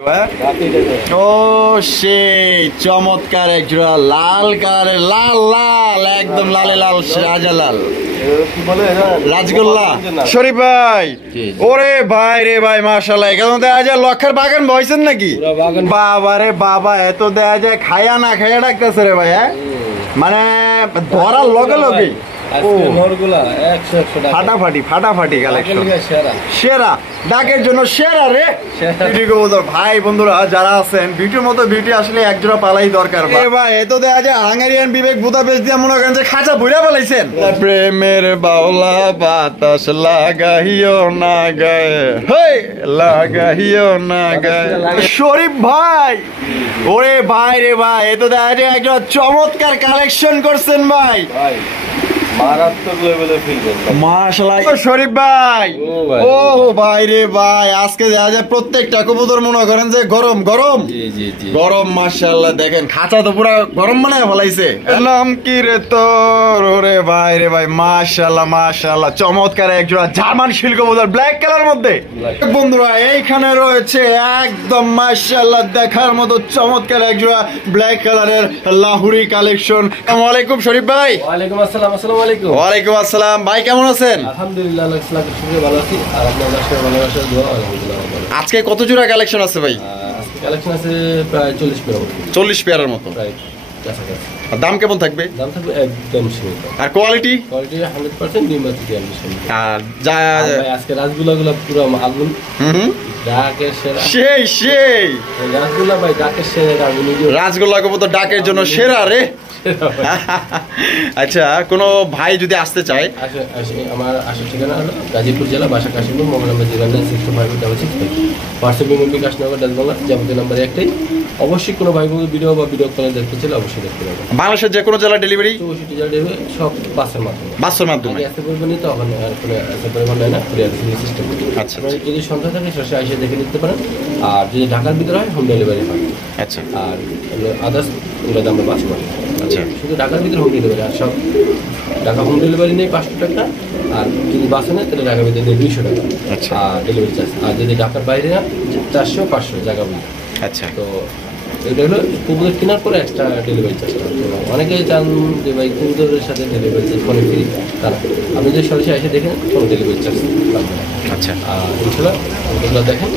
ও সেই চমৎকার এক জোড়া লাল কালারের, লাল লাল একদম লালে লাল, রাজা লাল রাজগোল্লা। শরীফ ভাই, ওরে ভাই রে ভাই, মাশাআল্লাহ, এখানে দেখা যায় লক্ষের বাগান বইছেন নাকি? বাবা রে বাবা, এত দেখা যায় খায়া না খায়া ডাকতেছে রে ভাই। হ্যাঁ, মানে ধরার লগে লগে ফাটাফাটি ফাটাফাটি কালেকশন, সেরা ডাকের জন্য সেরা রে ভাই। বন্ধুরা যারা আছেন, বিউটির মতো বিউটি আসলে একজোড়া পালাই দরকার ভাই। এ তো দেখা যায় হাঙ্গেরিয়ান বিবেক বুদাপেস্ট দিয়ে মনে করেন যে খাঁচা বুড়া পালাইছেন। প্রেমের বাউলা বাতাস লাগাইও না গায়ে, লাগাইও না গায়ে। শরীফ ভাই, ওরে ভাই রে ভাই, এ তো দেখা যায় একটা চমৎকার কালেকশন করছেন ভাই। শরীফ ভাই, ও ভাই রে ভাই, আজকে দেখা যায় প্রত্যেকটা কবুতর মনে করেন যে গরম গরম গরম। মাশাআল্লাহ, দেখেন খাঁচা তো পুরা গরম বানায় ফলাইছে। নাম কি রে তোর? ওরে ভাই রে ভাই, মাশাআল্লাহ মাশাআল্লাহ, চমৎকার এক জোড়া জার্মান শিল কবুতর ব্ল্যাক কালার মধ্যে। বন্ধুরা এইখানে রয়েছে একদম মাশাআল্লাহ দেখার মতো চমৎকার এক জোড়া ব্ল্যাক কালারের লাহুরি কালেকশন। আসসালামু আলাইকুম শরীফ ভাই। ওয়ালাইকুম আসসালাম। ওয়ালাইকুম আসসালাম ভাই, কেমন আছেন? আলহামদুলিল্লাহ, ভালো আছি। আর আপনাদের সাথে ভালোবাসার দোয়া আলহামদুলিল্লাহ। আজকে কত জোড়া কালেকশন আছে ভাই? আজকে কালেকশন আছে প্রায় 40 পেয়ারের মতো। আর দাম কেমন থাকবে? দাম থাকবে একদম সীমিত। আর কোয়ালিটি? কোয়ালিটি 100% নির্মাতি গ্যারান্টি। আর যা আজকে রাসগুলাগুলো পুরো আগুন। ডাকের সেরা, সেই সেই রাসগুলা ভাই, ডাকের সেরা। রাসগোল্লা কবুতর ডাকের জন্য সেরা রে। আচ্ছা, কোনো ভাই যদি আসতে চায়? আমার আসার ঠিকানা হলো গাজীপুর জেলা, বাসা Kashimpur, mobile number 096566 WhatsApp email Kashnagar Dakbangla, যাবতীয় নাম্বার একটাই। অবশ্যই কোনো ভাই বন্ধু ভিডিও বা ভিডিও কলে দেখতে চাইলে অবশ্যই দেখতে পাবেন। বাংলাদেশের যে কোনো জেলা ডেলিভারি? 64 জেলা ডেলিভারি, সব বাসের মাধ্যমে। বাসের মাধ্যমে এত পরিমাণে তো ওখানে এত পরিমাণ নেয় না, কুরিয়ার সিস্টেম। আচ্ছা, যদি সন্ধ্যা থাকে সরাসরি এসে দেখে নিতে পারেন। আর যদি ঢাকার ভিতরে হয় হোম ডেলিভারি হয়। আচ্ছা, আর আদার্স ওগুলোতে আমরা বাস করি। আচ্ছা, শুধু ঢাকার ভিতরে হোম ডেলিভারি। আর সব ঢাকা হোম ডেলিভারি নেই 500 টাকা। আর যদি বাসে নেয় তাহলে ঢাকার ভিতরে নেই 200 টাকা। আচ্ছা, আর ডেলিভারি চার্জ। আর যদি ঢাকার বাইরে না 400-500 জায়গা বলি। আচ্ছা, তো এটা হলো কবুতর কেনার পরে এক্সট্রা ডেলিভারি চার্জ। অনেকেই চান যে ভাই কবুতরের সাথে ডেলিভারি চার্জ কোনো ফ্রি, তারা আপনি যদি সরাসরি এসে দেখেন কোনো ডেলিভারি চার্জ লাগবে না। আচ্ছা, আর ইনশাল্লাহ কবুতরগুলো দেখেন,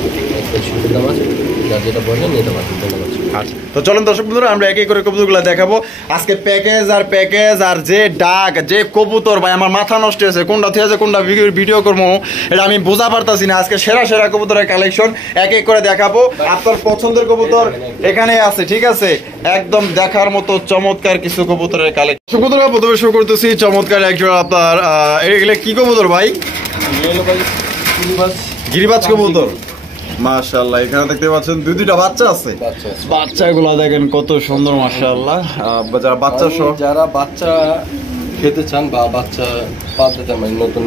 সুবিধা দাম আছে, যার যেটা বলবেন নিতে পারবেন। ধন্যবাদ। আচ্ছা, তো চলুন দর্শক বন্ধুরা, আমরা এক এক করে কবুতরগুলো দেখাবো আজকে। প্যাকেজ আর প্যাকেজ আর যে ডাক, যে কবুতর ভাই, আমার মাথা নষ্ট হয়েছে, কোনটা থেকে আছে কোনটা ভিডিও করবো এটা আমি বোঝা পারতাছি না। আজকে সেরা সেরা কবুতরের কালেকশন এক এক করে দেখাবো। আপনার পছন্দের কবুতর এখানে আছে, ঠিক আছে? একদম দেখার মতো চমৎকার কিছু কবুতরের কালেকশন। কবুতর প্রথমে শুরু করতেছি চমৎকার একজোড়া আপনার, এগুলো কি কবুতর ভাই? গিরিবাজ কবুতর। মাশাআল্লাহ, এখানে দেখতে পাচ্ছেন দুইটা বাচ্চা আছে। বাচ্চাগুলো দেখেন কত সুন্দর, মাশাআল্লাহ। যারা বাচ্চা সহ, যারা বাচ্চা খেতে চান বা বাচ্চা পালতে চান, মানে নতুন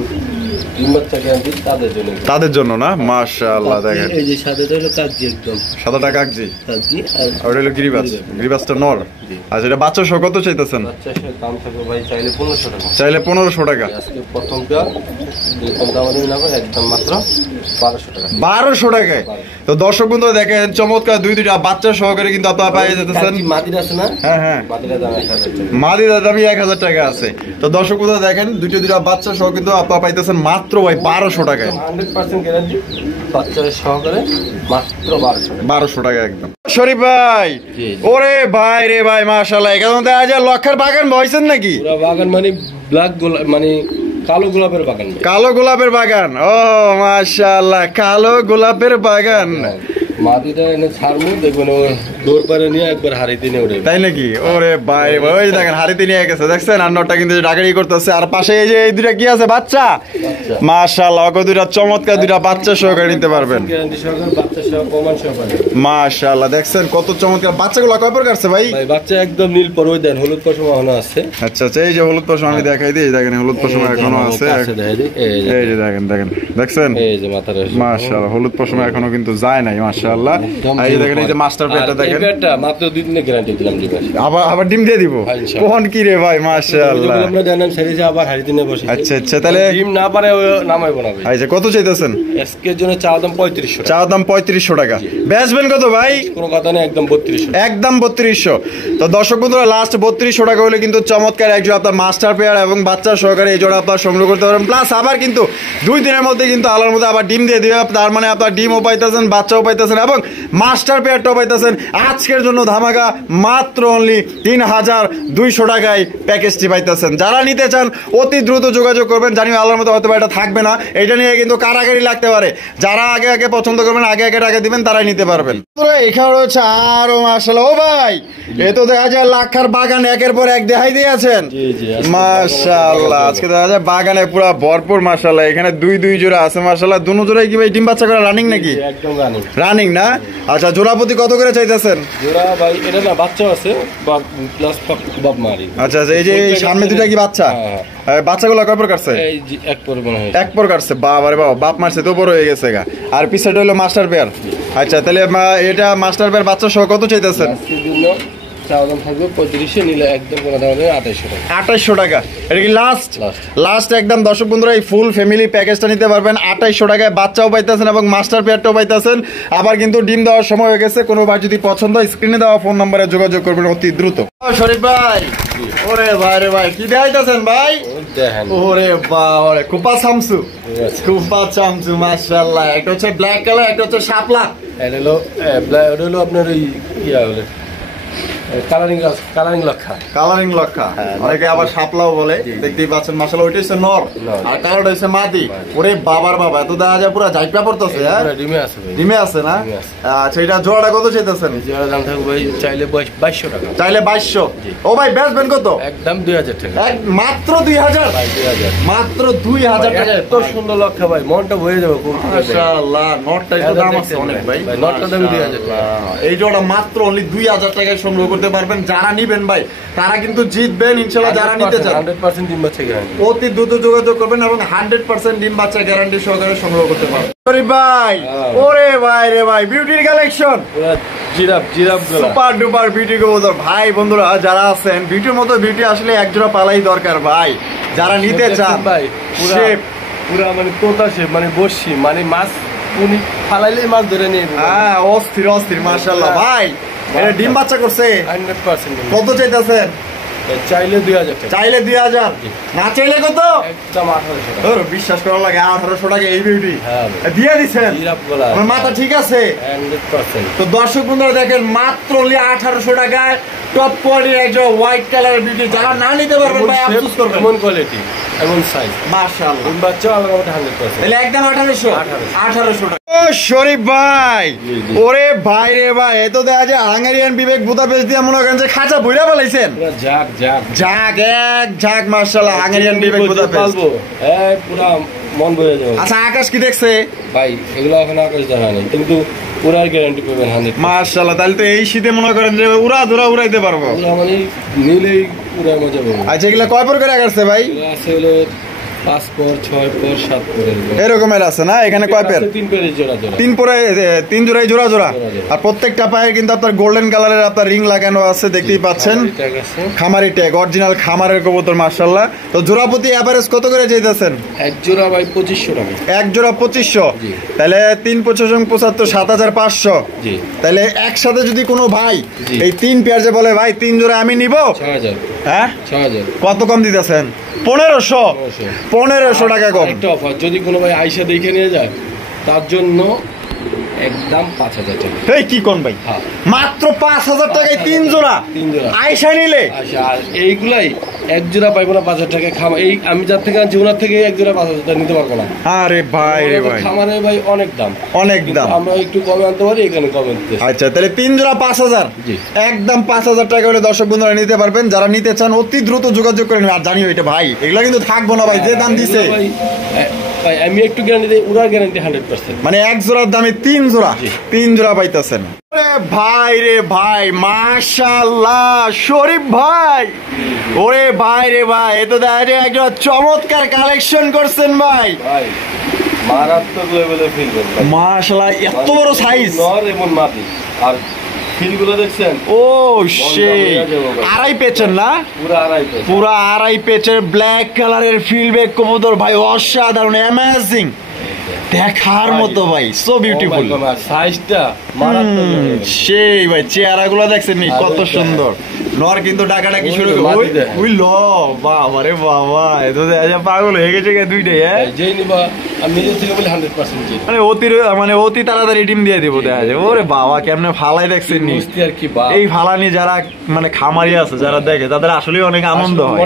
তাদের জন্য না? মাশাআল্লাহ, দেখেন এই যে সাদাটা হলো কাগজি, একদম সাদাটা কাগজি, কাগজি। আর ওটা হলো গিরিবাজ, গিরিবাজটা নর। আচ্ছা, এটা বাচ্চা সহ কত চাইতেছেন? বাচ্চা সহ দাম থাকবে ভাই চাইলে 1500 টাকা। চাইলে 1500 টাকা। আজকে প্রথম পেয়ার কম দাম দিন না, একদম মাত্র 1200 টাকা। 1200 টাকায়। তো দর্শক বন্ধুরা দেখেন চমৎকার দুইটা বাচ্চা সহকারে কিন্তু আপনারা পেয়ে যেতেছেন। মাদিরা আছে না? হ্যাঁ হ্যাঁ, মাদিরা দাম 1000 টাকা। মাদিরা দামই 1000 টাকা আছে। তো দর্শক বন্ধুরা দেখেন দুইটা বাচ্চা সহ কিন্তু আপনারা পাইতেছেন মাত্র ভাই 1200 টাকায়। 100% গ্যারান্টি বাচ্চা সহকারে মাত্র 1200 টাকা একদম। শরীফ ভাই, ওরে ভাই রে ভাই, মাশাআল্লাহ, এখানে দেখা যায় লক্ষের বাগান বইছেন নাকি? পুরো বাগান মানে ব্ল্যাক গোলাপ, মানে কালো গোলাপের বাগান। কালো গোলাপের বাগান, ও মাশাআল্লাহ, কালো গোলাপের বাগান। মাটিটা এনে ছাড়বো, দেখবেন ও দৌড় পারে নিয়ে একবার হারিতে নিয়ে উঠে। তাই নাকি? ওরে ভাই, ওই দেখেন হারিতে নিয়ে গেছে, দেখছেন? আর নটা কিন্তু ডাকাডাকি করতেছে। আর পাশে এই যে এই দুইটা কি আছে, বাচ্চা। মাশাআল্লাহ, ওকে দুইটা চমৎকার দুইটা বাচ্চা সহকারে নিতে পারবেন। গ্যারান্টি সহকারে বাচ্চা সহ প্রমাণ সহকারে। মাশাআল্লাহ, দেখছেন কত চমৎকার। বাচ্চাগুলো কয় প্রকার আছে ভাই? ভাই বাচ্চা একদম নীল পরোই দেন, হলুদ পশম এখনো আছে। আচ্ছা আচ্ছা, এই যে হলুদ পশম আমি দেখাই দিই, দেখেন হলুদ পশম এখনো আছে। এই যে দেখেন দেখেন, দেখছেন? এই যে মাথার, মাশাআল্লাহ, হলুদ পশম এখনো কিন্তু যায় নাই। মাশাআল্লাহ, মাশাআল্লাহ। এই যে দেখেন এই যে মাস্টার পেয়ারটা দেখেন, এই পেয়ারটা মাত্র 2 দিনের গ্যারান্টি দিলাম ডিমের। আবার ডিম দিয়ে দিব কোন কি রে ভাই, মাশাআল্লাহ। আমরা জানেন সাইজে আবার হাড়ি দিনে বসে। আচ্ছা আচ্ছা, তাহলে ডিম না পারে নামাইবো না ভাই। এই যে কত চাইতেছেন আজকের জন্য চাওয়া দাম 3500 টাকা। চাওয়া দাম 3500 টাকা, বেচবেন কত ভাই? কোনো কথা নেই, একদম 3200, একদম 3200। তো দর্শক বন্ধুরা, লাস্ট 3200 টাকা হলে কিন্তু চমৎকার এক জোড়া আপনার মাস্টার পেয়ার এবং বাচ্চা সহকারে এই জোড়া আপনার সংগ্রহ করতে পারেন। প্লাস আবার কিন্তু 2 দিনের মধ্যে কিন্তু আলার মধ্যে আবার ডিম দিয়ে দিবে, তার মানে আপনার ডিমও পাইতেছেন, বাচ্চাও পাইতেছেন এবং মাস্টার পেয়ারটাও পাইতেছেন। আজকের জন্য ধামাকা মাত্র অনলি 3200 টাকায় প্যাকেজটি পাইতেছেন। যারা নিতে চান অতি দ্রুত যোগাযোগ করবেন। জানি আলার মধ্যে হয়তো এটা থাকবে না, এটা নিয়ে কিন্তু কারাগারি লাগতে পারে। যারা আগে আগে পছন্দ করবেন, আগে আগে টাকা দিবেন, তারাই নিতে পারবেন। এখানে রয়েছে আরো মাশাআল্লাহ। ও ভাই, এ তো দেখা যায় লাখার বাগান একের পর এক দেখাই দিয়েছেন। মাশাআল্লাহ, আজকে দেখা যায় বাগানে পুরো ভরপুর মাশাআল্লাহ। এখানে দুই জোড়া আছে মাশাআল্লাহ। দুনো জোড়াই কি ভাই ডিম বাচ্চা করে রানিং নাকি? একদম রানিং। রানিং না? আচ্ছা, জোড়া প্রতি কত করে চাইতেছেন? জোড়া ভাই এটা না বাচ্চা আছে প্লাস বাপ মারি। আচ্ছা আচ্ছা, এই যে সামনে দুইটা কি বাচ্চা? বাচ্চাগুলো কয় প্রকার আছে? এই যে এক পর মনে হয় এক প্রকার আছে। বাবা রে বাবা, বাপ মারছে তো বড় হয়ে গেছে গা। আর পিছাটা হলো মাস্টার পেয়ার। আচ্ছা, তাহলে এটা মাস্টার পেয়ার বাচ্চা সহ কত চাইতেছেন? চাওয়া দাম থাকবে 3500, নিলে একদম কোনো দাম হবে 2800 টাকা। 2800 টাকা, এটা কি লাস্ট একদম? দর্শক বন্ধুরা, এই ফুল ফ্যামিলি প্যাকেজটা নিতে পারবেন 2800 টাকায়। বাচ্চাও পাইতেছেন এবং মাস্টার পেয়ারটাও পাইতেছেন। আবার কিন্তু ডিম দেওয়ার সময় হয়ে গেছে। কোনো বার যদি পছন্দ হয় স্ক্রিনে দেওয়া ফোন নম্বরে যোগাযোগ করবেন অতি দ্রুত। শরীফ ভাই, ওরে ভাই রে ভাই, কি দেখাইতেছেন ভাই? দেখেন, ওরে বাবা, কুপা সামসু, কুপা সামসু মাশাআল্লাহ। একটা হচ্ছে ব্ল্যাক কালার, একটা হচ্ছে শাপলা। এটা হলো আপনার ওই কি বলে কালারিং লক্ষা, অনেকে আবার শাপলাও বলে। দেখতেই পাচ্ছেন মাশাআল্লাহ, ওইটা হচ্ছে নর আর কালারটা হচ্ছে মাদি। ওরে বাবার বাবা, এত দেখা যায় পুরো জাইপা পড়তেছে। হ্যাঁ, ডিমে আছে না? আচ্ছা, এটা জোড়াটা কত চাইতেছেন? জোড়ার দাম থাকবে ভাই চাইলে 2200 টাকা। চাইলে 2200। ও ভাই, বেচবেন কত? একদম 2000 টাকা। মাত্র 2000? মাত্র 2000 টাকা। এত সুন্দর লক্ষা ভাই, মনটা ভরে যাবে। মাশাআল্লাহ, নটটা একটু দাম আছে অনেক ভাই। নটটা দাম 2000 টাকা। এই জোড়া মাত্র অনলি 2000 টাকায় সংগ্রহ করতে পারবেন। যারা নিবেন ভাই, তারা কিন্তু জিতবেন ইনশাআল্লাহ। যারা নিতে চান 100% ডিম বাচ্চা গ্যারান্টি, অতি দ্রুত যোগাযোগ করবেন এবং 100% ডিম বাচ্চা গ্যারান্টি সহকারে সংগ্রহ করতে পারবেন। ভাই, ওরে ভাই রে ভাই, বিউটির collection, giraffe super duper beauty কবুতর। ভাই বন্ধুরা, যারা আছেন বিউটির মতো বিউটি আসলে এক জোড়া পালাই দরকার ভাই। যারা নিতে চান ভাই, পুরা মানে তোতা শেপ, মানে বসি, মানে মাছ উনি ফালাইলে মাছ ধরে নিয়ে। হ্যাঁ, অস্থির মাশাআল্লাহ। ভাই, এটা ডিম বাচ্চা করছে 100%। কত চাইতেছেন? চাইলে 2000 টাকা। চাইলে 2000, না চাইলে কত? একদম 1800 টাকা। বিশ্বাস করা লাগে 1800 টাকা এই বিউটি হ্যাঁ দিয়ে দিচ্ছেন? জিরাফগুলা আমার মাথা ঠিক আছে? 100%। তো দর্শক বন্ধুরা দেখেন, মাত্র 1800 টাকায় টপ কোয়ালিটির একজন হোয়াইট কালারের বিউটি। যারা না নিতে পারবেন ভাই, আফসোস করবেন। এমন কোয়ালিটি, এমন সাইজ, মাশাআল্লাহ। ডিম বাচ্চা আলাদা 100%। তাহলে একদম 1800 টাকা। ও শরীফ ভাই, ওরে ভাই রে ভাই, এ তো দেখা যায় হাঙ্গেরিয়ান বিবেক বুদাপেস্ট দিয়ে মনে করেন যে খাঁচা বইরা বলাইছেন। ঝাঁক মাশাআল্লাহ, হাঙ্গেরিয়ান বিবেক বুদাপেস্ট। হ্যাঁ, পুরা মন ভরে যাবে। আচ্ছা, আকাশ কি দেখছে ভাই? এগুলো এখন আকাশ দেখা নেই, কিন্তু পুরার গ্যারান্টি পাবেন 100%। মাশাআল্লাহ, তাহলে তো এই শীতে মনে করেন যে উড়াইতে পারবো। মানে নিলেই পুরা মজা পাবো। আচ্ছা, এগুলো কয় পর করে আকাশছে ভাই? আছে হলো 5 পর, 6 পর, 7 পর এরকমের আছে না? এখানে কয় পেয়ার? 3 পেয়ারে জোড়া। 3 জোড়াই জোড়া। আর প্রত্যেকটা পায়ে কিন্তু আপনার গোল্ডেন কালারের আপনার রিং লাগানো আছে, দেখতেই পাচ্ছেন। খামারি ট্যাগ, অরিজিনাল খামারের কবুতর মাশাআল্লাহ। তো জোড়া প্রতি এভারেজ কত করে চাইতেছেন? এক জোড়া ভাই 2500 টাকা। এক জোড়া 2500, তাহলে 3 25 75 7500। তাহলে একসাথে যদি কোনো ভাই এই 3 পেয়ার যে বলে ভাই 3 জোড়া আমি নিব, 6000। হ্যাঁ, 6000। কত কম দিতেছেন? 1500 টাকা কম। একটা অফার, যদি কোনো ভাই আইসা দেখে নিয়ে যায়, তার জন্য একদম 5000 টাকা। এই কি কোন ভাই, মাত্র 5000 টাকায় 3 জোড়া আয়শা নিলে? আচ্ছা, আর এইগুলাই এক জোড়া পাইবো না 5000 টাকা। এই আমি যার থেকে আনছি ওনার থেকে এক জোড়া 5000 টাকা নিতে পারবো না। আরে ভাই রে ভাই, খামারে ভাই অনেক দাম। আমরা একটু কমে আনতে পারি, এখানে কমে দিতে। আচ্ছা, তাহলে 3 জোড়া 5000, একদম 5000 টাকা হলে দর্শক বন্ধুরা নিতে পারবেন। যারা নিতে চান অতি দ্রুত যোগাযোগ করেন। আর জানিও এটা ভাই, এগুলা কিন্তু থাকবো না ভাই, যে দাম দিছে। আমি একটু গ্যারান্টি দিই, ওরা গ্যারান্টি 100%। মানে এক জোড়ার দামে 3 জোড়া পাইতেছেন। ভাই রে ভাই, মাশাআল্লাহ শরীফ ভাই, ওরে ভাই রে ভাই, এ তো দেখা যায় একটা চমৎকার কালেকশন করছেন ভাই। মারাত্মক লেভেলের ফিল ভাই মাশাআল্লাহ এত বড় সাইজ নর এমন মাটি আর ফিলগুলো দেখছেন ও সেই আড়াই পেচের না পুরা আড়াই পেচের ব্ল্যাক কালারের ফিল্ডব্যাক কবুতর ভাই অসাধারণ অ্যামেজিং দেখার মতো ভাই সো বিউটিফুল সাইজটা সেই ভাই চেহারাগুলো দেখছেন নি কত সুন্দর নর কিন্তু ডাকাডাকি শুরু করে ওই ল বাবা রে বাবা এত দেখা পাগল হয়ে গেছে দুইটাই হ্যাঁ যেই নিবা আমি নিজে থেকে বলি 100% মানে অতি তাড়াতাড়ি টিম দিয়ে দিব দেখা যায় ওরে বাবা কেমনে ফালাই দেখছেন নি এই ফালানি যারা মানে খামারি আছে যারা দেখে তাদের আসলে অনেক আনন্দ হয়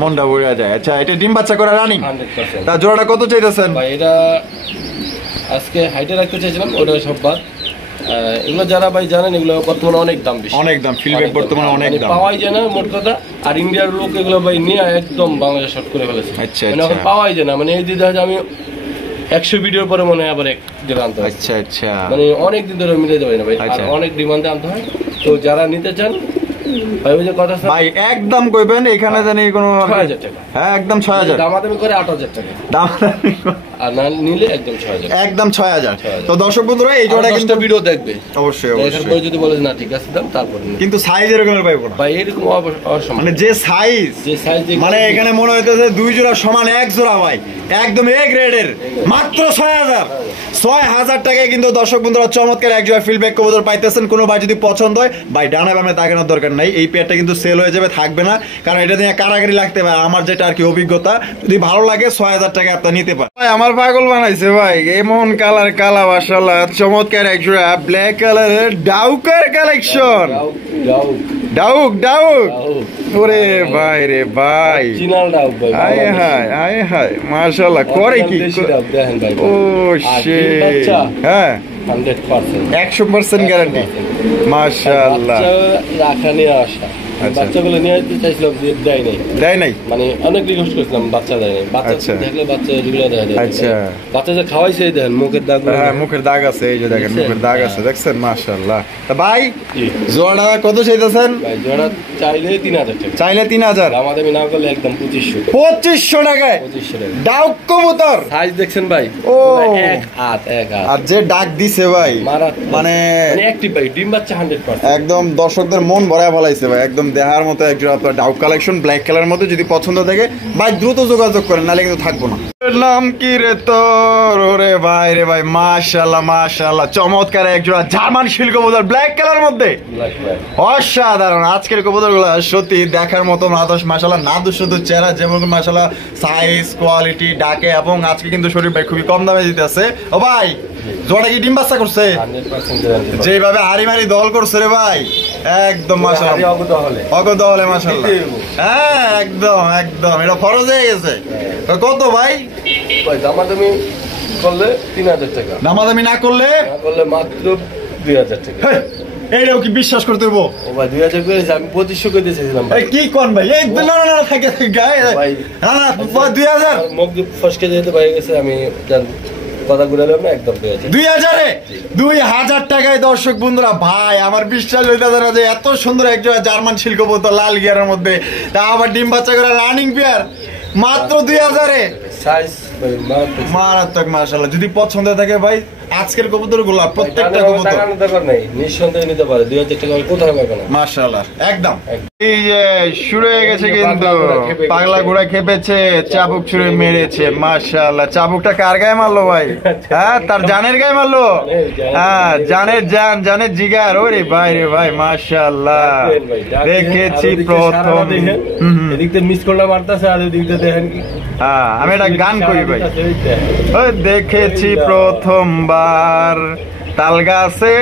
মনটা ভরে যায় আচ্ছা এটা ডিম বাচ্চা করে রানিং 100% তা জোড়াটা কত চাইতেছেন ভাই এটা আজকে হাইটে রাখতে চাইছিলাম ওটা সব বাদ এগুলো যারা ভাই জানেন এগুলো বর্তমানে অনেক দাম বেশি অনেক দাম ফিল্ডব্যাক বর্তমানে অনেক দাম পাওয়াই যায় না মোট কথা আর ইন্ডিয়ার লোক এগুলো ভাই নিয়ে একদম বাংলাদেশ শর্ট করে ফেলেছে আচ্ছা এখন পাওয়াই যায় না মানে এই দিন আমি 100 ভিডিওর পরে মনে হয় আবার এক যেটা আনতে হয় আচ্ছা আচ্ছা মানে অনেক দিন ধরে মিলে যাবে না ভাই আর অনেক ডিমান্ডে আনতে হয় তো যারা নিতে চান ভাই ওই যে কথা ভাই একদম কইবেন এখানে জানি কোনো 6000 টাকা হ্যাঁ একদম 6000 দামাদামি করে 8000 টাকা দামাদামি আর না নিলে একদম 6000 একদম 6000 তো দর্শক বন্ধুরা এই জোড়া কিন্তু ভিডিও দেখবে অবশ্যই এরপর যদি বলে না ঠিক আছে দাম তারপর কিন্তু সাইজ এরকমের পাইবো না ভাই এরকম অসম্ভব মানে যে সাইজ মানে এখানে মনে হইতেছে দুই জোড়া সমান এক জোড়া ভাই একদম এ গ্রেডের মাত্র 6000 টাকায় কিন্তু দর্শক বন্ধুরা চমৎকার এক জোড়া ফিল্ডব্যাক কবুতর পাইতেছেন। কোনো ভাই যদি পছন্দ হয় ভাই ডানে বামে তাকানোর দরকার নাই, এই পেয়ারটা কিন্তু সেল হয়ে যাবে, থাকবে না, কারণ এটা নিয়ে কারাগারি লাগতে পারে। আমার যেটা আর কি অভিজ্ঞতা, যদি ভালো লাগে 6000 টাকা আপনি নিতে পারেন। ভাই আমার পাগল বানাইছে ভাই, এমন কালার কালা মাশাআল্লাহ চমৎকার এক জোড়া ব্ল্যাক কালারের ডাউকার কালেকশন। ডাউক ডাউক ওরে ভাই রে ভাই, আয় হায় আয় হায় মাশাআল্লাহ। করে কি ও শিট, হ্যাঁ 100% গ্যারান্টি মাশাআল্লাহ। রাখা নিয়ে আসা বাচ্চাগুলো নিয়ে আসতে চাইছিলাম, দেয় নাই মানে অনেক রিকোয়েস্ট করেছিলাম, বাচ্চা দেয় নাই। বাচ্চা দেখলে বাচ্চা যেগুলো দেয়, আচ্ছা বাচ্চা যে খাওয়াইছে দেখেন মুখের দাগ, হ্যাঁ মুখের দাগ আছে, এই যে দেখেন মুখের দাগ আছে, দেখছেন মাশাআল্লাহ। তা ভাই জোড়া কত চাইতেছেন? ভাই জোড়া চাইলে 3000 টাকা, চাইলে 3000, আমাদের না করলে একদম 2500 টাকায় 2500 টাকা ডাউক কবুতর। সাইজ দেখছেন ভাই, ও এক হাত আর যে ডাক দিছে ভাই মানে অ্যাক্টিভ ভাই, ডিম বাচ্চা 100% একদম দর্শকদের মন ভরায় ফলাইছে ভাই, একদম দেখার মতো একজন আপনার ডাউক কালেকশন ব্ল্যাক কালারের মধ্যে। যদি পছন্দ থাকে ভাই দ্রুত যোগাযোগ করেন, নাহলে কিন্তু থাকবো না। নাম কি রে তোর? ওরে ভাই রে ভাই মাশাআল্লাহ মাশাআল্লাহ চমৎকার এক জোড়া জার্মান শিল কবুতর ব্ল্যাক কালার মধ্যে, অসাধারণ। আজকের কবুতর গুলো সত্যি দেখার মতো মাশাআল্লাহ, না শুধু চেহারা যেমন মাশাআল্লাহ সাইজ কোয়ালিটি ডাকে, এবং আজকে কিন্তু শরীর ভাই খুবই কম দামে দিতে আছে। ও ভাই জোড়া কি ডিম বাচ্চা করছে? যেভাবে হাড়ি মারি দল করছে রে ভাই, একদম মাশাআল্লাহ অগদ হলে মাশাআল্লাহ, হ্যাঁ একদম একদম এটা ফরজ হয়ে গেছে। কত ভাই? দামাদামি করলে 3000 টাকা, দামাদামি না করলে মাত্র 2000 টাকা। এইটাও কি বিশ্বাস করতে হবো? ও ভাই 2000 করে আমি 2500 করে দিয়েছিলাম। কি কোন ভাই এই না না না থাকে গায়ে ভাই, না না 2000 মুখ ফসকে যেতে পারে গেছে, আমি কথা ঘুরালাম না, একদম 2000 টাকায় দর্শক বন্ধুরা। ভাই আমার বিশ্বাস হইতেছে না যে এত সুন্দর একজন জার্মান শিল্প বোতল লাল গিয়ারের মধ্যে, তা আবার ডিম বাচ্চা করে রানিং পেয়ার মাত্র 2000-এ। সাইজ মারাত্মক মাশাআল্লাহ। যদি পছন্দ থাকে ভাই আজকের কবুতর গুলো প্রত্যেকটা কবুতর নাই নিঃসন্দেহে নিতে পারে, 2000 টাকা কোথাও পাবে না মাশাআল্লাহ একদম। এই যে শুরু হয়ে গেছে কিন্তু পাগলা ঘোড়া খেপেছে, চাবুক ছুঁড়ে মেরেছে মাশাআল্লাহ। চাবুকটা কার গায়ে মারলো ভাই? হ্যাঁ তার জানের গায়ে মারলো, হ্যাঁ জানের জান জানের জিগার। ওরে ভাই রে ভাই মাশাআল্লাহ, দেখেছি প্রথম এদিকতে মিস করলে মারতাছে, আর এদিকতে দেখেন কি, হ্যাঁ আমি একটা গান করি ভাই, ওই দেখেছি প্রথমবার তাল গাছে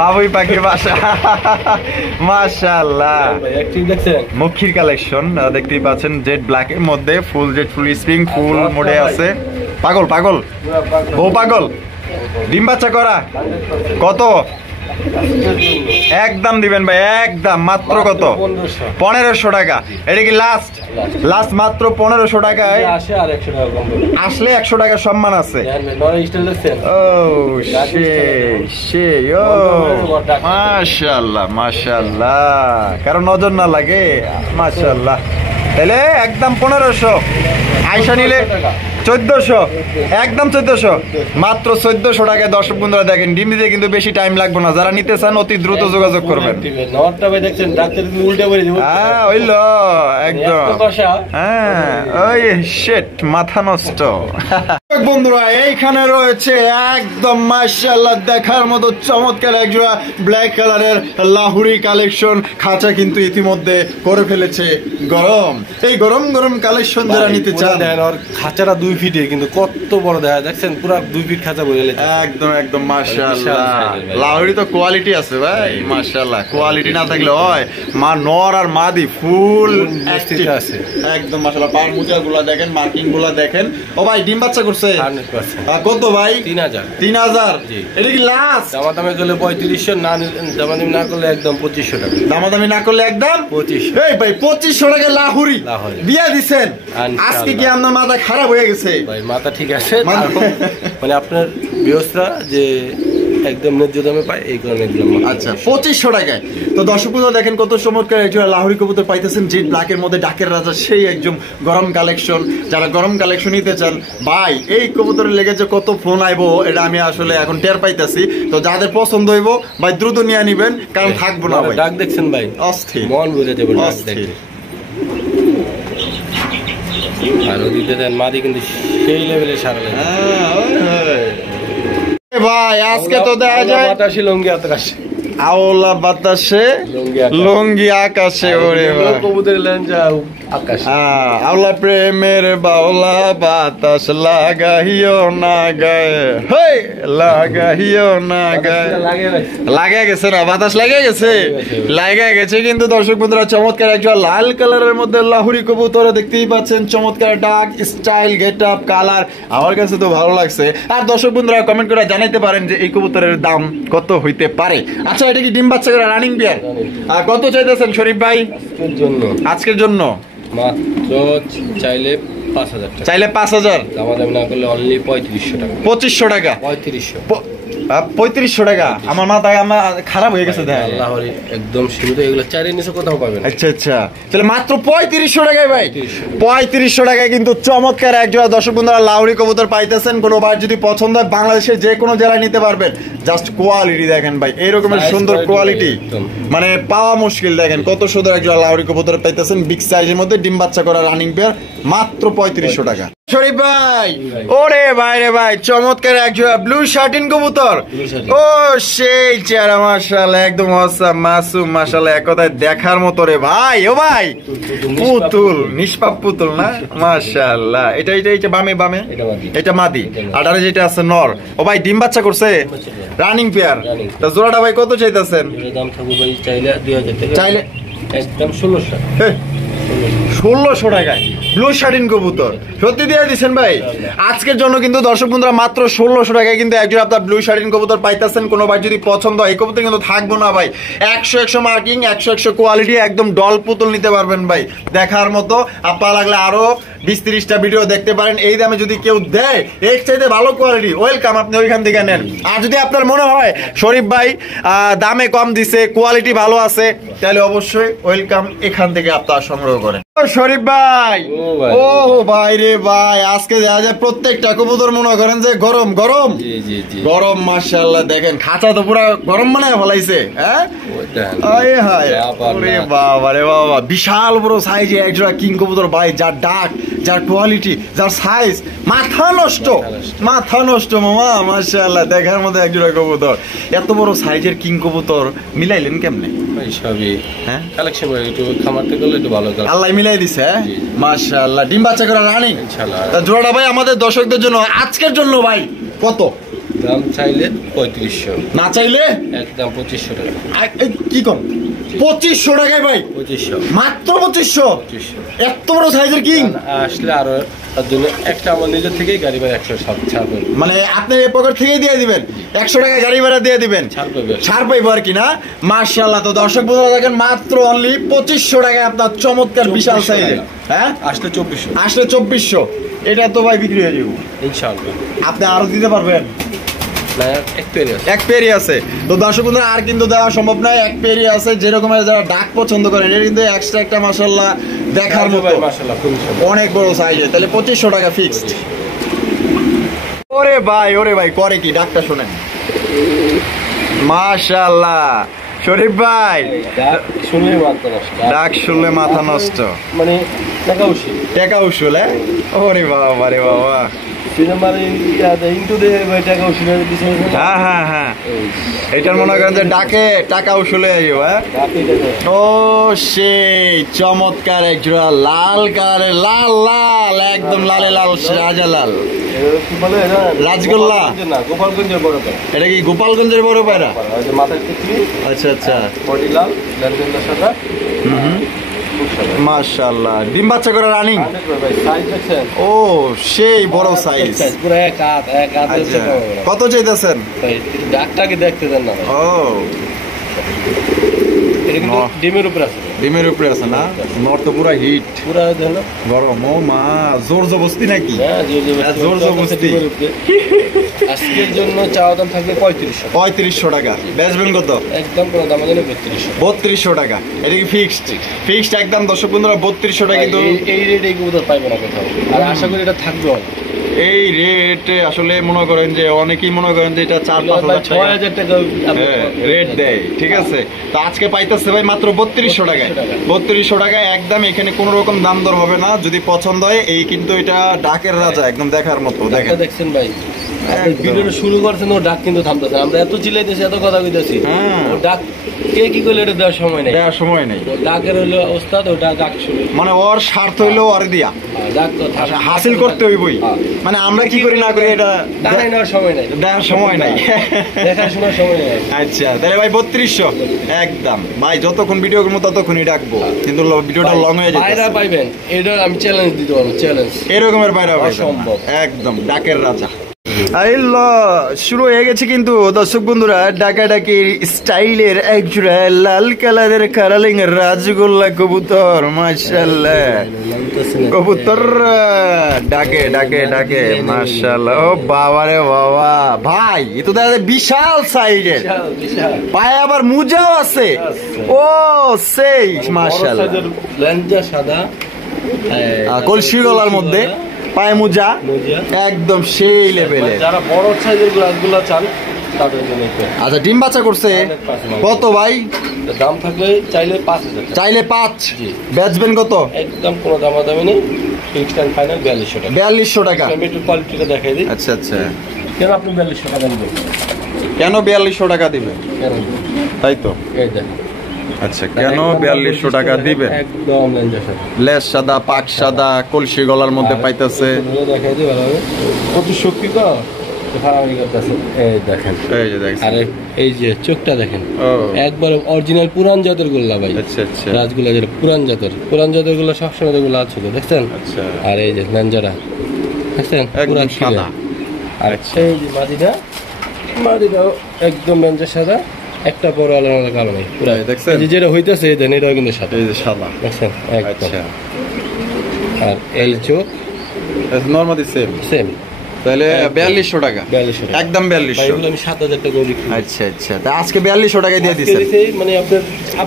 বাবুই পাখির বাসা মাশাআল্লাহ। মক্ষীর কালেকশন দেখতেই পাচ্ছেন, জেড ব্ল্যাক এর মধ্যে ফুল জেড ফুল স্প্রিং ফুল মোডে আছে। পাগল পাগল ও পাগল, ডিম বাচ্চা করা কত? একদম দিবেন ভাই একদম, মাত্র কত? 1500 টাকা। এটা কি লাস্ট? লাস্ট মাত্র 1500 টাকায় আসলে 100 টাকা সম্মান আছে। ও মাশাআল্লাহ মাশাআল্লাহ, কারণ নজর না লাগে মাশাআল্লাহ। তাহলে একদম 1500, আয়সা নিলে 1400, একদম 1400, মাত্র 1400 টাকায়। দর্শক বন্ধুরা দেখেন, ডিম দিতে কিন্তু বেশি টাইম লাগবে না, যারা নিতে চান অতি দ্রুত যোগাযোগ করবেন। হ্যাঁ ওইলো একদম, হ্যাঁ ওই শিট, মাথা নষ্ট। বন্ধুরা এইখানে রয়েছে একদম মাশাআল্লাহ দেখার মতো চমৎকার একজোড়া ব্ল্যাক কালারের লাহুরি কালেকশন। খাঁচা কিন্তু ইতিমধ্যে করে ফেলেছে গরম। এই গরম গরম কালেকশন যারা নিতে চান, খাঁচাটা 2 ফিটের, কিন্তু কত বড় দেখা দেখছেন, পুরো 2 ফিট খাঁচা বলে একদম একদম মাশাআল্লাহ। লাহুরি তো কোয়ালিটি আছে ভাই, মাশাআল্লাহ। কোয়ালিটি না থাকলে হয়, মা নর আর মাদি ফুল আছে একদম মাশাআল্লাহ। পার মুজাগুলো দেখেন, মার্কিং গুলা দেখেন। ও ভাই ডিম বাচ্চা করছে 100%। কত ভাই? 3000। এটা কি লাস্ট? দামাদামি করলে 3500, না দামাদামি না করলে একদম 2500 টাকা। দামাদামি না করলে একদম 2500। এই ভাই 2500 টাকা লাহুরি দিয়া দিছেন। আজকে কি আপনার মাথা খারাপ হয়ে গেছে? ভাই মাথা ঠিক আছে, মানে আপনার ব্যবস্থা যে একদম ন্যায্য দামে পায় এই কারণে দিলাম। আচ্ছা 2500 টাকায়। তো দর্শক বন্ধুরা দেখেন কত চমৎকার একজন লাহুরি কবুতর পাইতেছেন, জেড ব্ল্যাকের মধ্যে ডাকের রাজা, সেই একদম গরম কালেকশন। যারা গরম কালেকশন নিতে চান ভাই, এই কবুতরের লেগেছে কত ফোন আইবো, এটা আমি আসলে এখন টের পাইতেছি। তো যাদের পছন্দ হইব ভাই দ্রুত নিয়ে নিবেন, কারণ থাকবো না ভাই। ডাক দেখছেন ভাই, অস্থির, মন বুঝে যাবে ডাক দেখে। আর ওদিকে দেন মাদি কিন্তু সেই লেভেলে সারা লাগে। ভাই আজকে তো দেখা যায় বাতাসে লঙ্গি আকাশে, আওলা বাতাসে লঙ্গি আকাশে, ওরে কবুতরের লেঞ্জা আকাশ। আওলা প্রেমের বাওলা বাতাস লাগাইও না গায়ে, হেই লাগাইও না গায়ে। লাগা গেছে না, বাতাস লাগা গেছে, লাগা গেছে। কিন্তু দর্শক বন্ধুরা চমৎকার একজন লাল কালারের মধ্যে লাহুরি কবুতর দেখতেই পাচ্ছেন, চমৎকার ডাক স্টাইল, গেট আপ, কালার, আমার কাছে তো ভালো লাগছে। আর দর্শক বন্ধুরা কমেন্ট করে জানাইতে পারেন যে এই কবুতরের দাম কত হইতে পারে। আচ্ছা এটা কি ডিম বাচ্চা করে রানিং বিয়ার? আর কত চাইতেছেন শরীফ ভাই আজকের জন্য? মাত্র চাইলে 5000 টাকা, চাইলে 5000, দামাদামি না করলে অনলি 3500 টাকা। 2500 টাকা, 3500 টাকা। আমার মাথা আমার খারাপ হয়ে গেছে। একদম সীমিত, এগুলো চারের নিচে কোথাও পাবেন। আচ্ছা আচ্ছা, তাহলে মাত্র 3500 টাকায় ভাই, 3500 টাকায় কিন্তু চমৎকার একজোড়া দর্শক বন্ধুরা লাহুরি কবুতর পাইতেছেন। কোনো বার যদি পছন্দ হয় বাংলাদেশের যে কোনো জেলায় নিতে পারবেন। জাস্ট কোয়ালিটি দেখেন ভাই, এইরকমের সুন্দর কোয়ালিটি মানে পাওয়া মুশকিল। দেখেন কত সুন্দর একজোড়া লাহুরি কবুতর পাইতেছেন, বিগ সাইজের মধ্যে ডিম বাচ্চা করা রানিং পেয়ার, মাত্র 3500 টাকা। শরীফ ভাই, ওরে ভাই রে ভাই, চমৎকার একজোড়া ব্লু শার্টিন কবুতর। ও সেই চেহারা মাশাআল্লাহ, একদম অসাম মাসুম মাশাআল্লাহ, এক কথায় দেখার মতো রে ভাই। ও ভাই পুতুল, নিষ্পাপ পুতুল না মাশাআল্লাহ। এটা এটা এটা বামে বামে এটা মাদি, আটারে যেটা আছে নর। ও ভাই ডিম বাচ্চা করছে রানিং পেয়ার। তো জোড়াটা ভাই কত চাইতেছেন? দাম থাকবে ভাই চাইলে 2000 টাকা, চাইলে একদম 1600 টাকা। 1600 টাকায় ব্লু শার্টিন কবুতর সত্যি দিয়ে দিচ্ছেন ভাই আজকের জন্য। কিন্তু দর্শক বন্ধুরা মাত্র 1600 টাকায় কিন্তু একজন আপনার ব্লু শার্টিন কবুতর পাইতেছেন। কোনো ভাই যদি পছন্দ হয়, এই কবুতর কিন্তু থাকবো না ভাই, 100 মার্কিং, 100 কোয়ালিটি, একদম ডল পুতুল নিতে পারবেন ভাই, দেখার মতো। আপনার লাগলে আরো 20-30টা ভিডিও দেখতে পারেন। এই দামে যদি কেউ দেয়, এর চাইতে ভালো কোয়ালিটি, ওয়েলকাম, আপনি ওইখান থেকে নেন। আর যদি আপনার মনে হয় শরীফ ভাই দামে কম দিছে, কোয়ালিটি ভালো আছে, তাহলে অবশ্যই ওয়েলকাম, এখান থেকে আপনার সংগ্রহ করেন। শরীফ ভাই, ও ভাই রে ভাই, আজকে দেখা যায় প্রত্যেকটা কবুতর মনে করেন যে গরম গরম গরম। মাশাআল্লাহ দেখেন খাঁচা তো পুরো গরম বানায় ফলাইছে। হ্যাঁ বাবা রে বাবা, বিশাল বড় সাইজে একজোড়া কিং কবুতর ভাই, যার ডাক, যার কোয়ালিটি, যার সাইজ, মাথা নষ্ট, মাথা নষ্ট মামা। মাশাআল্লাহ দেখার মধ্যে একজোড়া কবুতর, এত বড় সাইজের কিং কবুতর মিলাইলেন কেমনে? হ্যাঁ কালেকশন ভাই, একটু খামার থেকে একটু ভালো আল্লাহ মিলাই দিছে। মাশাআল্লাহ ডিম বাচ্চা করা রানিং ইনশাআল্লাহ। তা জোড়াটা ভাই আমাদের দর্শকদের জন্য আজকের জন্য ভাই কত দাম? চাইলে 3500, না চাইলে একদম 2500 টাকা। কি কম? 2500 টাকায় ভাই, 2500, মাত্র 2500। এত বড় সাইজের কিং আসলে আরো তার জন্য একটা আমার নিজের থেকেই গাড়ি ভাড়া 100 ছাড়, মানে আপনি এই পকেট থেকেই দিয়ে দিবেন, 100 টাকা গাড়ি ভাড়া দিয়ে দিবেন, ছাড় পাইবো আর কি না। মাশাআল্লাহ। তো দর্শক বন্ধুরা দেখেন মাত্র অনলি 2500 টাকায় আপনার চমৎকার বিশাল সাইজের। হ্যাঁ আসলে 2400, এটা তো ভাই বিক্রি হয়ে যাবে ইনশাআল্লাহ। আপনি আরো দিতে পারবেন? না এক পেয়ারই আছে। এক পেয়ারই আছে। তো দর্শক বন্ধুরা আর কিন্তু দেওয়া সম্ভব নয়, এক পেয়ারই আছে। যেরকম যারা ডাক পছন্দ করেন এটা কিন্তু এক্সট্রা একটা মাশাআল্লাহ দেখার মতো মাশাআল্লাহ খুব সুন্দর, অনেক বড় সাইজে। তাহলে 2500 টাকা ফিক্সড। ওরে ভাই করে কি ডাকটা শুনেন মাশাআল্লাহ শরীফ ভাই, ডাক শুনলে মাথা নষ্ট, ডাক শুনলে মাথা নষ্ট, মানে টাকা উসুল। ওরে বাবা রে বাবা, হ্যাঁ এটার মনে করেন যে ডাকে টাকা উসুলে যাইব। ও সেই চমৎকার এক জোড়া লাল কালারের, লাল একদম লালে লাল, রাজা লাল রাজগোল্লা। এটা কি গোপালগঞ্জের বড় পায়রা? আচ্ছা মাশাআল্লাহ। ডিম বাচ্চা করে রানিং। ও সেই বড় সাইজ, কত চাইতেছেন? ডাকটাকে দেখতে দেন না। ও ডিমের উপরে আছে, ডিমের উপরে আছে না? নর তো পুরা হিট, পুরা গরম। ও মা, জোর জবস্তি নাকি? জোর জবস্তি। আজকের জন্য চাওয়া দাম থাকবে 3500 টাকা। বেচবেন কত? একদম কোনো দাম জানি 3200 টাকা। এটা কি ফিক্সড একদম দর্শক বন্ধুরা 3200 টাকা। কিন্তু এই রেট এই কবুতর পাইবে না কোথাও, আর আশা করি এটা থাকবে। এই রেট আসলে মনে করেন যে অনেকেই মনে করেন যে এটা 4-5 টাকা রেট দেয়, ঠিক আছে। তো আজকে পাইতেছে ভাই মাত্র 3200 টাকায়। 3200 টাকায় একদম, এখানে কোনো রকম দাম দর হবে না। যদি পছন্দ হয় এই কিন্তু এটা ডাকের রাজা, একদম দেখার মতো। দেখছেন ভাই, ভিডিওটা শুরু করছেন, ও ডাক কিন্তু থামতেছে। আমরা এত চিল্লাইতেছি, এত কথা কইতেছি, ও ডাক কে কি করলে এটা দেওয়ার সময় নেই। ডাকের হইলো ওস্তাদ, ও ডাক শুরু, মানে ওর স্বার্থ হইলো ওর দিয়া ডাক হাসিল করতে হইবই। মানে আমরা কি করি না করি এটা দেওয়ার সময় নাই, দেখাশোনার সময় নেই। আচ্ছা তাহলে ভাই 3200 একদম। ভাই যতক্ষণ ভিডিও করবো ততক্ষণই ডাকবো, কিন্তু ভিডিওটা লং হয়ে যায়। পায়রা পাইবেন, এটা আমি চ্যালেঞ্জ দিতে পারবো, চ্যালেঞ্জ। এরকমের পায়রা সম্ভব, একদম ডাকের রাজা। শুরু হয়ে গেছে কিন্তু দর্শক বন্ধুরা ডাকাডাকির স্টাইলের এক জোড়া লাল কালারের কারালিং রাজগোল্লা কবুতর। মাশাআল্লাহ কবুতর ডাকে ডাকে ডাকে মাশাআল্লাহ। ও বাবা রে বাবা ভাই, এ তো দেখা যায় বিশাল সাইজের, পায়ে আবার মুজাও আছে। ও সেই মাশাআল্লাহ, লেঞ্জা সাদা, কলসি গলার মধ্যে, পায়ে মুজা, একদম সেই লেভেলে। যারা বড় সাইজের গ্লাসগুলো চান তাদের জন্য। আচ্ছা ডিম বাচ্চা করছে কত ভাই? দাম থাকলে চাইলে 5000, চাইলে 5। বেচবেন কত? একদম কোনো দামাদামি নেই, ফিক্সড এন্ড ফাইনাল 4200 টাকা। 4200 টাকা। আমি একটু কোয়ালিটিটা দেখাই দিই। আচ্ছা কেন আপনি 4200 টাকা দিবেন? কেন 4200 টাকা দিবেন? তাই তো, এই দেখ। আচ্ছা কেন 4200 টাকা দিবেন? একদম লেঞ্জা সাদা, লেজ সাদা, পাক সাদা, কলসি গলার মধ্যে পাইতেছে। দেখাই দিই ভালোভাবে, কত শক্তি তো ফারামি করতেছে। এই দেখেন, এই যে দেখেন, আরে এই যে চোখটা দেখেন, একবার অরিজিনাল পুরান জাতের গোল্লা ভাই। আচ্ছা রাজগোল্লা যেটা পুরান জাতের গোল্লা সবসময় তো গোল্লা আছে, দেখছেন? আচ্ছা, আর এই যে লেঞ্জাটা দেখছেন পুরো সাদা। আর এই যে মাদিটাও একদম লেঞ্জা সাদা, একটা পর আলাদা কালো নেই, পুরো দেখছেন যেটা হইতেছে এই দেন, এটাও কিন্তু সাদা, এই যে সাদা দেখছেন একদম। আচ্ছা, আর এই চোখ নরমালি সেম। তাহলে 4200 টাকা, 4200 একদম 4200। আমি 7000 টাকা বিক্রি। আচ্ছা তা আজকে 4200 টাকায় দিয়ে দিচ্ছেন? মানে আপনার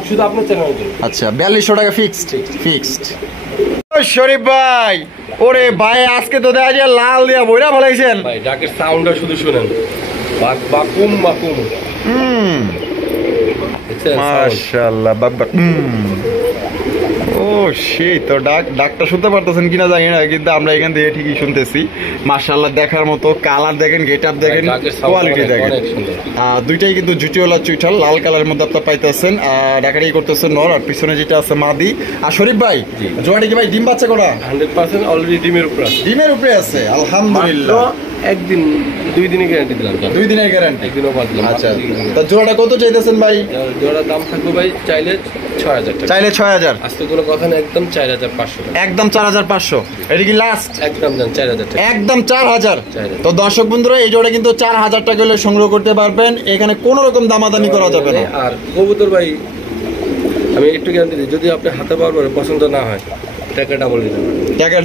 শুধু আপনার চ্যানেল। আচ্ছা 4200 টাকা ফিক্সড। শরীফ ভাই, ওরে ভাই আজকে তো দেখা যায় লাল দিয়া বইরা ফলাইছেন ভাই। ডাকের সাউন্ডটা শুধু শুনেন, বাকুম মাশাআল্লাহ, ও সেই তো ডাকটা শুনতে পারতেছেন কিনা জানি না, কিন্তু আমরা এখান থেকে ঠিকই শুনতেছি। মাশাআল্লাহ দেখার মতো, কালার দেখেন, গেটআপ দেখেন, কোয়ালিটি দেখেন, দুইটাই কিন্তু জুটিওয়ালা চুইঠাল লাল কালারের মধ্যে আপনারা পাইতেছেন। ডাকাডাকি করতেছেন নর, আর পিছনে যেটা আছে মাদি। আর শরীফ ভাই জোয়াটি কি ভাই ডিম বাচ্চা করা? 100% অলরেডি ডিমের উপরে আছে, আলহামদুলিল্লাহ। একদিন 2 দিনের গ্যারান্টি দিলাম। 2 দিনের গ্যারান্টি, একদিনও বাদ দিলাম। আচ্ছা তা জোড়াটা কত চাইতেছেন ভাই? জোড়ার দাম থাকবে ভাই চাইলে 6000 টাকা। চাইলে 6000? আজকে কোনো কথা না, একদম 4500 টাকা। একদম 4500? এটা কি লাস্ট? একদম দেন 4000 টাকা, একদম 4000। তো দর্শক বন্ধুরা এই জোড়া কিন্তু 4000 টাকা হলে সংগ্রহ করতে পারবেন, এখানে কোনো রকম দামাদামি করা যাবে না। আর কবুতর ভাই আমি একটু গ্যারান্টি দিই, যদি আপনি হাতে পাওয়ার পরে পছন্দ না হয় টাকা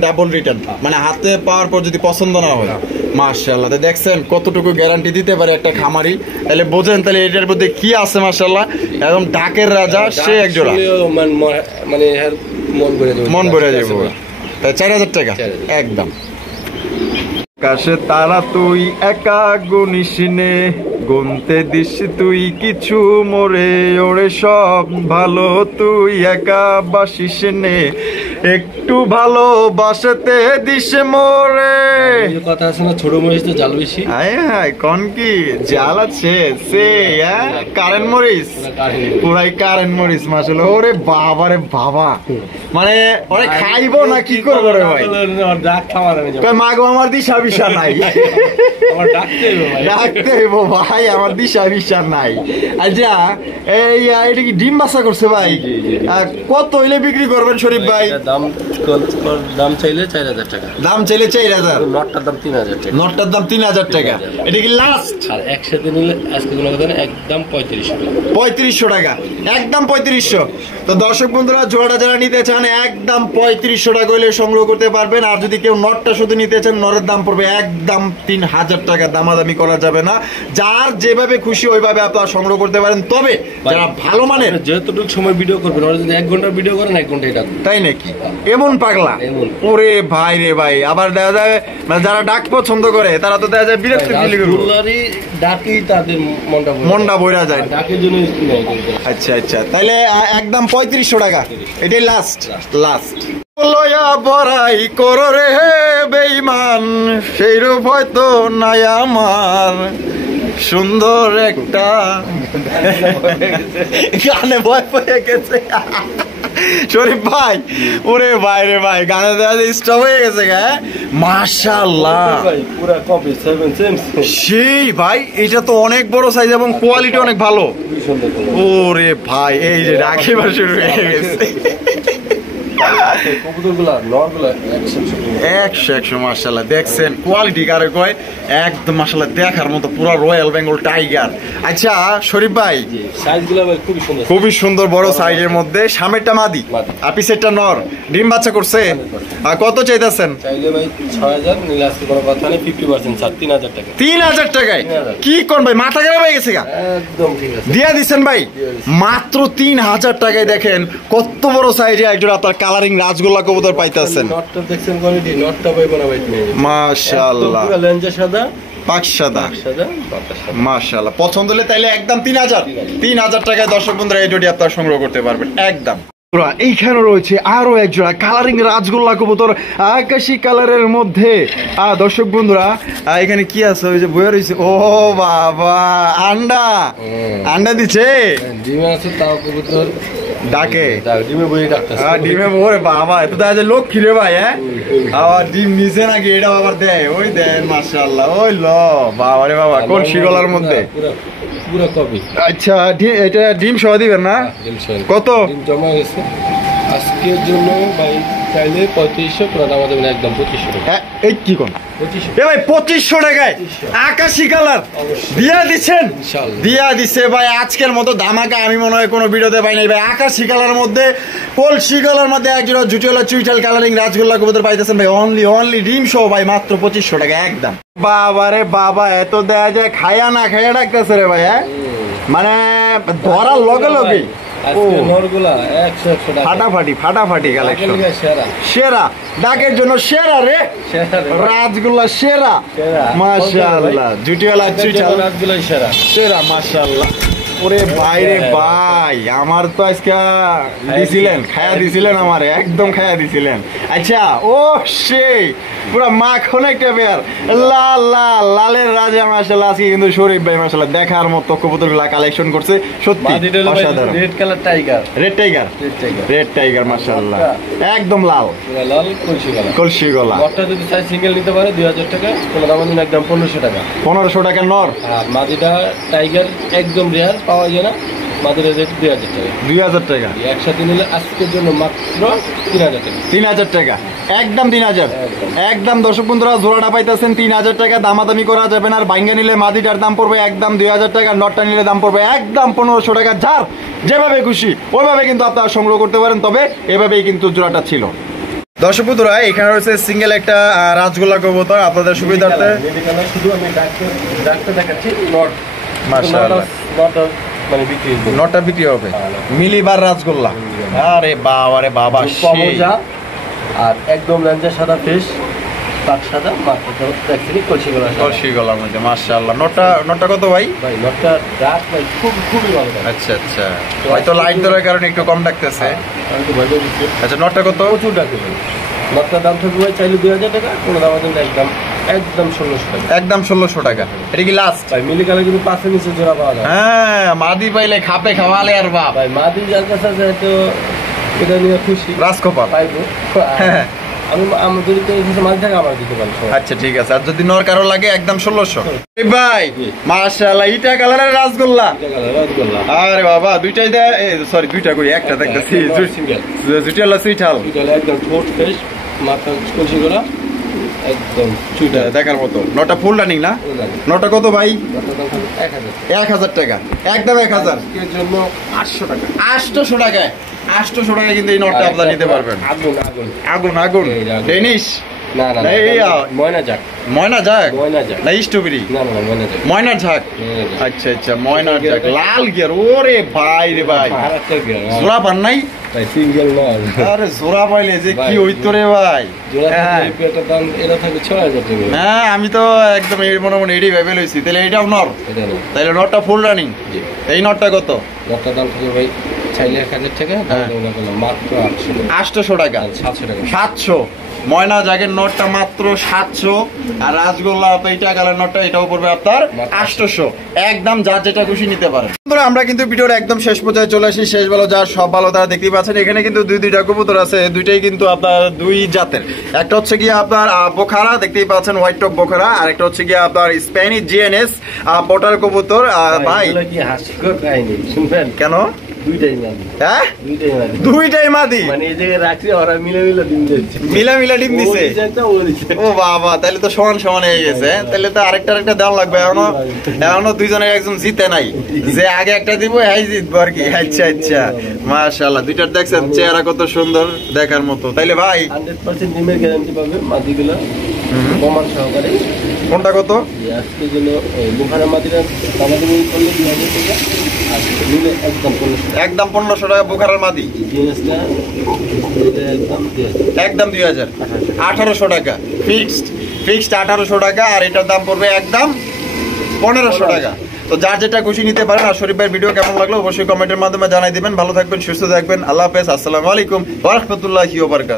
ডাবল রিটার্ন। মানে হাতে পাওয়ার পর যদি পছন্দ না হয় মাশাআল্লাহ। তো দেখছেন কতটুকু গ্যারান্টি দিতে পারে একটা খামারি, তাহলে বোঝেন তাহলে এটার মধ্যে কি আছে। মাশাআল্লাহ, একদম ডাকের রাজা সে এক জোড়া, মানে মন ভরে যাবে। তাই 4000 টাকা একদম। আকাশে তারা তুই একা গুনিস নে, গুনতে দিস তুই কিছু মোরে, ওরে সব ভালো তুই একা বাসিস নে, একটু ভালোবাসতে দিস মোরে। কথা আছে না, ছোট মরিচ তো জাল বেশি। হায় কোন কি জাল আছে সে কারেন্ট মরিচ, পুরাই কারেন্ট মরিচ। মাশাআল্লাহ, ওরে বাবা রে বাবা, মানে ওরে খাইবো না কি করবো রে ভাই? মাগো আমার দিশা বিশা নাই, ডাকতে হইব ভাই, আমার দিশা বিশা নাই। আচ্ছা এই এটা কি ডিম বাচ্চা করছে ভাই? কত হইলে বিক্রি করবেন শরীফ ভাই? দাম চাইলে 4000 টাকা। দাম চাইলে 4000, নটটার দাম 3000 টাকা। নটটার দাম 3000 টাকা। এটা কি লাস্ট? আর একসাথে নিলে আজকে একদম 3500 টাকা। 3500 টাকা একদম 3500। তো দর্শক বন্ধুরা, জোড়াটা যারা নিতে চান একদম 3500 টাকা হইলে সংগ্রহ করতে পারবেন। আর যদি কেউ নটটা শুধু নিতে চান, নরের দাম পড়বে একদম 3000 টাকা, দামাদামি করা যাবে না। যার যেভাবে খুশি ওইভাবে আপনারা সংগ্রহ করতে পারেন। তবে যারা ভালো মানের, যেহেতু সময় ভিডিও করবেন, ওরা যদি 1 ঘন্টা ভিডিও করেন 1 ঘন্টা এটা। তাই নাকি? এমন পাগলা ওরে ভাই রে ভাই। আবার দেখা যায় যারা ডাক পছন্দ করে তারা তো দেখা যায় বিরক্তি ফিল করে, ডাকেই তাদের মনটা বইরা যায় ডাকের জন্য। আচ্ছা আচ্ছা, তাহলে একদম 3500 টাকা, এটাই লাস্ট। লয়া বড়াই করো রে বেঈমান, সেই রূপ হয়তো নাই আমার, সুন্দর একটা গানে ভয় পেয়ে গেছে শরীফ ভাই। ওরে ভাই রে ভাই, গানে দেখা স্টপ হয়ে গেছে গা। মাশাআল্লাহ, পুরা কপি 7 সেন্স সেই ভাই, এটা তো অনেক বড় সাইজ এবং কোয়ালিটি অনেক ভালো। ওরে ভাই, এই যে রাখিবার শুরু হয়ে গেছে। 100 মাশাআল্লাহ। দেখছেন কোয়ালিটি কারে কয়, একদম মাশাআল্লাহ দেখার মতো, পুরো রয়্যাল বেঙ্গল টাইগার। আচ্ছা শরীফ ভাই, সাইজগুলো ভাই খুবই সুন্দর, খুবই সুন্দর বড় সাইজের মধ্যে। সামনেরটা মাদি আর পিছেরটা নর, ডিম বাচ্চা করছে। আর কত চাইতেছেন? চাইলে ভাই 6000, নিলে আজকে কোনো কথা নেই, 50% ছাড় 3000 টাকা। 3000 টাকায় কি কোন ভাই, মাথা খারাপ হয়ে গেছে গা? একদম ঠিক আছে, দিয়া দিচ্ছেন ভাই মাত্র 3000 টাকায়। দেখেন কত বড় সাইজে একজন আপনার কালারিং রাজগোল্লা কবুতর পাইতেছেন। নটটা দেখছেন কোয়ালিটি, নটটা পাইবো না ভাই তুমি। মাশাআল্লাহ, পুরো লেঞ্জা সাদা, পাক সাদা, মাশাআল্লাহ। পছন্দ হলে তাইলে একদম 3000 টাকায় দর্শক বন্ধুরা এই জোড়ি আপনারা সংগ্রহ করতে পারবেন একদম। এইখানে রয়েছে আরো এক জোড়া কালারিং রাজগোল্লা কবুতর, আকাশি কালারের মধ্যে। দর্শক বন্ধুরা, এখানে কি আছে? ওই যে বইয়া রয়েছে। ও বাবা, আন্ডা দিচ্ছে, ডিমে আছে, তাও কবুতর ডাকে, ডিমে বই ডাকতেছে, ডিমে বলে বাবা, এত দেখা যায় লক্ষ্মী রে ভাই। হ্যাঁ, আবার ডিম নিচে নাকি, এটা আবার দেয়, ওই দেন মাশাআল্লাহ। ওই ল বাবা রে বাবা, কোন শিগলার মধ্যে? পুরো কপি। আচ্ছা, এটা ডিম সহ দিবেন না? কত জমা গেছে আজকের জন্য ভাই? চাইলে 3500, কোনো দাম দেবেন একদম 2500 টাকা। এই কি কোন ভাই 2500 টাকায় আকাশি কালার দিয়া দিচ্ছেন? দিয়া দিচ্ছে ভাই, আজকের মতো ধামাকা আমি মনে হয় কোনো ভিডিওতে পাই নাই ভাই। আকাশি কালার মধ্যে, কলসি কালার মধ্যে একজোড়া জুটিওয়ালা চুইটাল কালারিং রাজগোল্লা কবুতর পাইতেছেন ভাই, অনলি ডিম সহ ভাই, মাত্র 2500 টাকা একদম। বাবা রে বাবা, এত দেয়া যায়, খায়া না খায়া ডাকতেছে রে ভাই। হ্যাঁ, মানে ধরার লগে লগে ফাটাফাটি কালেকশন, সেরা ডাকের জন্য সেরা রে রাজগোল্লা, সেরা মাশাআল্লাহ, জুটিওয়ালা সেরা মাশাআল্লাহ। ওরে বাইরে ভাই, আমার তো আজকে দিছিলেন, খায়া দিছিলেন, আমার একদম খায়া দিছিলেন। আচ্ছা, ও সেই পুরা মাখন একটা পেয়ার, লাল লাল লালের রাজা মাশাআল্লাহ। আজকে কিন্তু শরীফ ভাই মাশাআল্লাহ দেখার মতো কবুতরগুলা কালেকশন করছে, সত্যি অসাধারণ। Red colour tiger, red tiger মাশাআল্লাহ, একদম লাল কলসি গলা। নটটা যদি চাই সিঙ্গেল নিতে পারে 2000 টাকা, কোনো দাম নেই, একদম 1500 টাকা। 1500 টাকা নর। আর মাদিটা টাইগার একদম রেয়ার, পাওয়া যায় না, মাদিটা রেট 2000 টাকা। 2000 টাকা একসাথে নিলে আজকের জন্য মাত্র 3000 টাকা। 3000 টাকা একদম 3000 একদম। দর্শক বন্ধুরা, জোড়াটা পাইতেছেন 3000 টাকা, দামাদামি করা যাবে না। আর বাইঙ্গা নিলে মাদিটার দাম পড়বে একদম 2000 টাকা, নটটা নিলে দাম পড়বে একদম 1500 টাকা। যার যেভাবে খুশি ওইভাবে কিন্তু আপনারা সংগ্রহ করতে পারেন। তবে এভাবেই কিন্তু জোড়াটা ছিল। দর্শক বন্ধুরা এখানে রয়েছে সিঙ্গেল একটা রাজগোল্লা কবুতর আপনাদের সুবিধার্থে। শুধু আমি ডাকতে দেখাচ্ছি নট মাশাআল্লাহ মানে বিক্রি নটটা বিক্রি হবে মিলিবার রাজগোল্লা। আরে বাবা রে বাবা সেই আর একদম লেঞ্জা সাদা ফেস পাক সাদা মাথা দেখছিনি কলসি গলার মধ্যে মাশাআল্লাহ। নটটা কত ভাই? ভাই নটটা ডাক ভাই খুবই ভালো। আচ্ছা আচ্ছা হয়তো লাইট দেওয়ার কারণে একটু কম ডাকতেছে। আমি তো ভয় দিচ্ছি। আচ্ছা নটটা কত? প্রচুর ডাকে ভাই। নটটার দাম থাকবে ভাই চাইলে 2000 টাকা, কোনো দাম আছে একদম 1600 টাকা। একদম 1600 টাকা। এটা কি লাস্ট? ভাই মিলি কালার কিন্তু 5 নিচে জোড়া পাওয়া যায়। হ্যাঁ মাদি পাইলে খাপে খাওয়ালে আর বাপ। ভাই মাদি যার কাছে আছে তো এটা নিয়ে খুশি রাজকপাল পাইবো। আমি আমাদের মাঝে থাকে আমার দিতে পারি। আচ্ছা ঠিক আছে। আর যদি নর কারো লাগে একদম 1600 ভাই। মাশাআল্লাহ ইটা কালারের রাজগোল্লা। আরে বাবা দুইটাই দে, সরি দুইটা কই একটা দেখতেছি দুইটা হলো সুইটাল একদম ঠোঁট ফ্রেশ মাথা কলসি করা একদম চুইটা দেখার মতো। নটা ফুল রানিং না? নটা কত ভাই? 1000 টাকা। একদম 1000 এর জন্য 800 টাকা। 800 টাকায় 800 টাকায় কিন্তু এই নটটা আপনারা নিতে পারবেন। আগুন আগুন আগুন ডেনিশ না না ময়না যাক ময়না যাক ময়না যাক না স্ট্রবেরি না না ময়না যাক ময়নার ঝাক। আচ্ছা আচ্ছা ময়নার ঝাক লাল গিয়ার। ওরে ভাই রে ভাই জোড়া পান নাই ভাই সিঙ্গেল না। আরে জোড়া পাইলে যে কি হইতো রে ভাই। জোড়া এটার দাম এটা থাকে 6000 টাকা। হ্যাঁ আমি তো একদম এই মনে মনে এডি ভেবে লইছি। তাহলে এটাও নর? এটা না। তাহলে নটটা ফুল রানিং। এই নটটা কত? নটটার দাম থাকে ভাই চাইলে 1000 টাকা, মাত্র 800 টাকা। 700 টাকা। 700 ময়না জাগের নটটা মাত্র 700। আর রাজগোল্লা এইটা কালার নটটা এটাও পড়বে আপনার 800। একদম যার যেটা খুশি নিতে পারেন। আমরা কিন্তু ভিডিওর একদম শেষ পর্যায়ে চলে আসি। শেষ ভালো যার সব ভালো তারা দেখতেই পাচ্ছেন এখানে কিন্তু দুইটা কবুতর আছে। দুইটাই কিন্তু আপনার দুই জাতের। একটা হচ্ছে গিয়ে আপনার বোখারা দেখতেই পাচ্ছেন হোয়াইট টপ বোখারা, আর একটা হচ্ছে গিয়ে আপনার স্প্যানিশ জিএনএস পোটার কবুতর। ভাই কি হাস্যকর কাহিনী শুনবেন? কেন? দুইটাই মাদি। হ্যাঁ দুইটাই মাদি মানে এই জায়গায় রাখছি ওরা মিলা ডিম দিচ্ছে। মিলা ডিম দিছে। ও বাবা তাহলে তো সমান সমান হয়ে গেছে। তাহলে তো আরেকটা দেওয়া লাগবে। এখনো দুইজনের একজন জিতে নাই, যে আগে একটা দিব হ্যাঁ জিতবো আর কি। আচ্ছা আচ্ছা মাশাআল্লাহ দুইটার দেখছেন চেহারা কত সুন্দর দেখার মতো। তাইলে ভাই 100% ডিমের গ্যারান্টি পাবে মাদিগুলো প্রমাণ সহকারে। কোনটা কত? আজকে জন্য বুখারা মাদিরা দামা দামি করলে 2000 টাকা আর নিলে একদম 1500 টাকা বুখারার মাদি। জিনিসটা একদম 2000 1800 টাকা ফিক্সড 1800 টাকা। আর এটার দাম পড়বে একদম 1500 টাকা। তো যার যেটা খুশি নিতে পারেন। আর শরীফ ভাইয়ের ভিডিও কেমন লাগলো অবশ্যই কমেন্টের মাধ্যমে জানাই দিবেন। ভালো থাকবেন, সুস্থ থাকবেন। আল্লাহ হাফেজ। আসসালামু আলাইকুম ওয়া রাহমাতুল্লাহি ওয়া বারাকাতুহু।